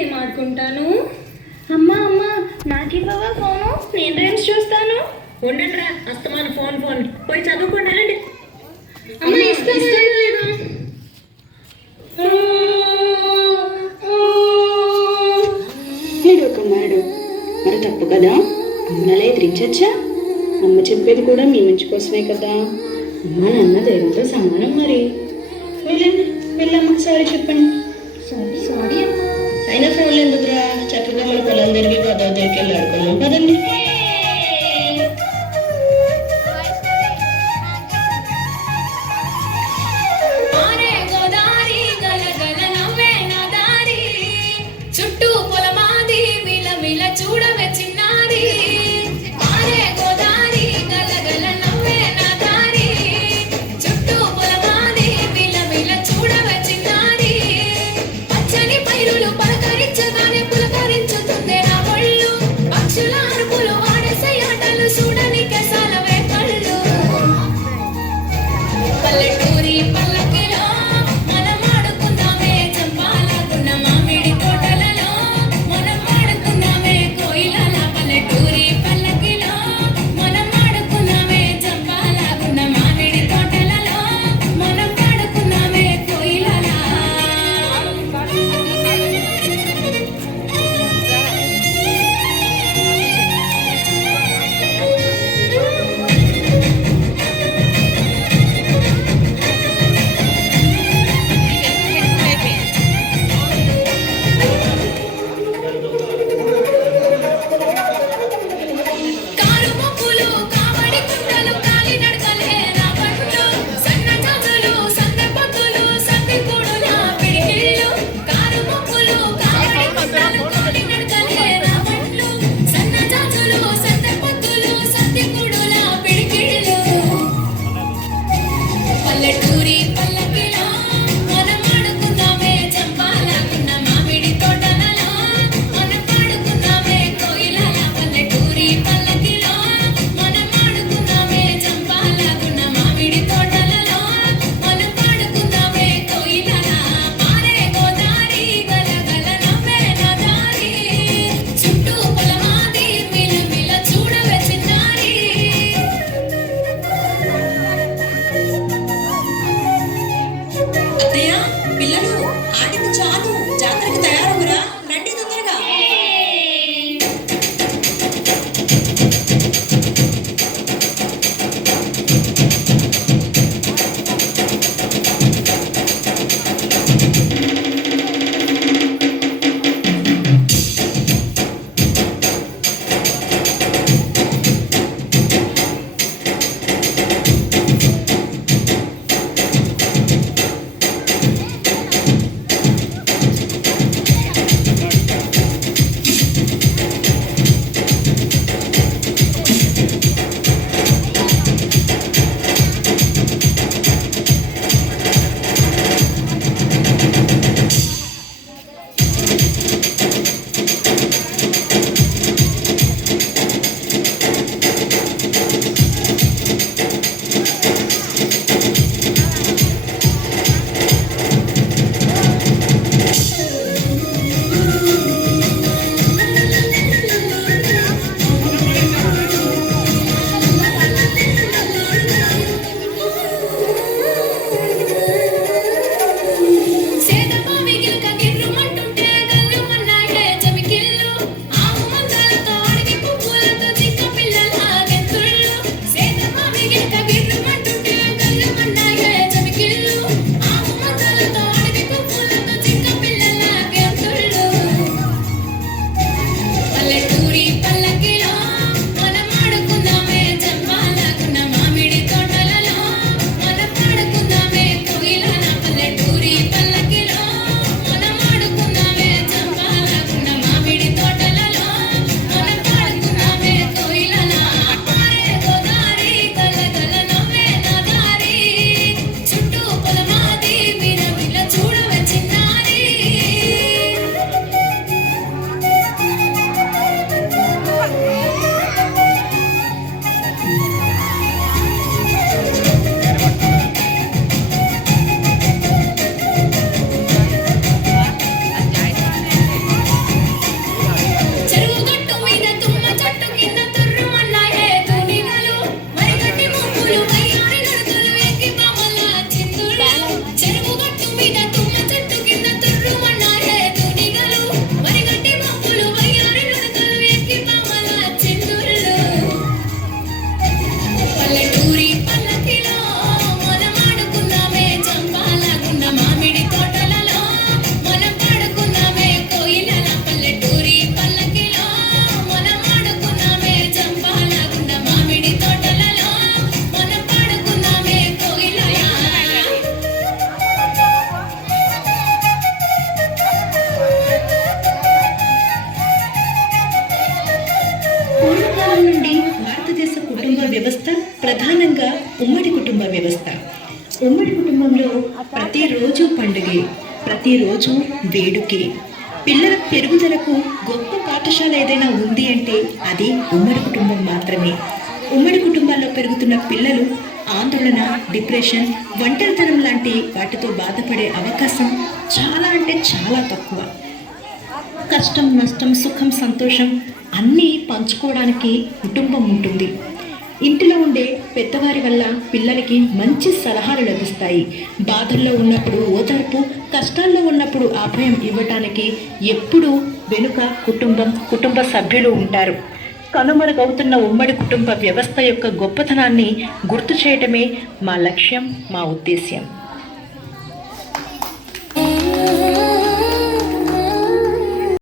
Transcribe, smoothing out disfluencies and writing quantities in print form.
ఏం ఆడుకుంటాను. అమ్మా అమ్మా నాకు ఇవ్వవా ఫోను, నేను రీల్స్ చూస్తాను. ఉండండి రా, అస్తమాను ఫోన్ ఫోన్ పోయి చదువుకోండి. అమ్మ ఇస్తాను. ఏడోకమ్మాడు మరి తప్పు కదా, అమ్మనలా ఎదిరించచ్చా? అమ్మ చెప్పేది కూడా మీ మంచి కోసమే కదా. అమ్మ నాన్న దేవుడితో సమానం. మరి వెళ్ళండి, వెళ్ళమ్మా సారీ చెప్పండి. సారీ అమ్మా. అయినా ఫోన్లు ఎందుకురా, చక్కగా మన పొలం తిరిగి గోదావరి దగ్గరికి వెళ్ళి ఆడుకున్నాం కదండి. చుట్టూ పొలమాది మిల మిల చూడవే చిన్నారి, ఆరే గోదారి గల గల నవ్వే నా దారి. చుట్టూ పొలమాది మిల మిల చూడవే చిన్నారి, పచ్చని పైరులు పలకరించగానే పులకరించుతుందే నా ఒళ్ళు. పక్షుల అరుపులు ప్రధానంగా ఉమ్మడి కుటుంబ వ్యవస్థ. ఉమ్మడి కుటుంబంలో ప్రతిరోజు పండుగే, ప్రతిరోజు వేడుకే. పిల్లల పెరుగుదలకు గొప్ప పాఠశాల ఏదైనా ఉంది అంటే అది ఉమ్మడి కుటుంబం మాత్రమే. ఉమ్మడి కుటుంబాల్లో పెరుగుతున్న పిల్లలు ఆందోళన, డిప్రెషన్, ఒంటరితనం లాంటి వాటితో బాధపడే అవకాశం చాలా అంటే చాలా తక్కువ. కష్టం, నష్టం, సుఖం, సంతోషం అన్నీ పంచుకోవడానికి కుటుంబం ఉంటుంది. ఇంటిలో ఉండే పెద్దవారి వల్ల పిల్లలకి మంచి సలహాలు లభిస్తాయి. బాధల్లో ఉన్నప్పుడు ఓదార్పు, కష్టాల్లో ఉన్నప్పుడు అభయం ఇవ్వటానికి ఎప్పుడూ వెనుక కుటుంబ సభ్యులు ఉంటారు. కనుమరుగవుతున్న ఉమ్మడి కుటుంబ వ్యవస్థ యొక్క గొప్పతనాన్ని గుర్తు చేయటమే మా లక్ష్యం, మా ఉద్దేశ్యం.